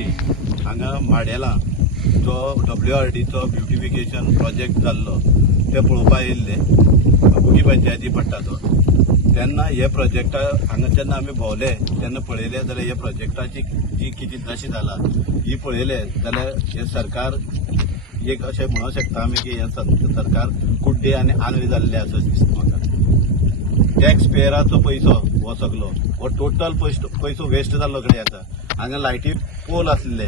म्युनिसिपालिटी हांगा माडेला जो WRDचो ब्युटिफिकेशन प्रोजेक्ट जाल्लो ते पळोवपाक येयल्ले बुगी पंचायती पडटा तो तेन्ना हे प्रोजेक्टा हांगा जेन्ना आमी भोवले तेन्ना पळयले जाल्यार हे प्रोजेक्टाची जी कितें दशा जाला ही पळयले जाल्यार हे सरकार एक अशें म्हणूंक शकता आमी की हे सरकार कुड्डे आनी आंधळे जाल्ले आसा दिसता म्हाका. टॅक्स पेयराचो पयसो हो सगळो हो टोटल पयसो वेस्ट जाल्लो कडेन आसा. हांगा लायटी पोल आसले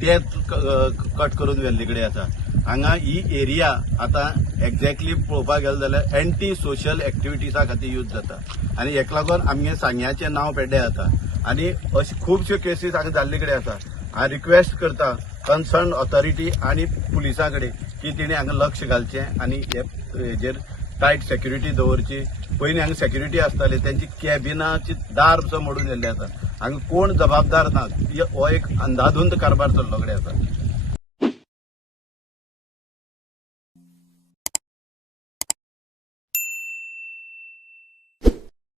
ते कट करून व्हेल्ले कडेन आसा. हांगा ही एरिया आता एक्झॅक्टली पळोवपाक गेले जाल्यार एंटी सोशल एक्टिविटीजा खातीर यूज जाता आनी हेका लागून आमगे सांग्याचें नांव पेड्डें जाता आनी अशे खुबश्यो केसीस हांगा जाल्ले कडेन आसा. हांव रिक्वेस्ट करता कन्सर्न ऑथॉरिटी आनी पुलिसां कडेन की तेणी हांगा लक्ष घालचें आनी हेजेर टायट सेक्युरिटी दवरची. पयलीं हांगा सेक्युरिटी आसताले त्यांची कॅबिनाची दार सुद्दां मोडून गेल्ले आसा. हांगा कोण जबाबदार ना. हो एक अंधाधुंद कारभार चल्लो कडेन आसा.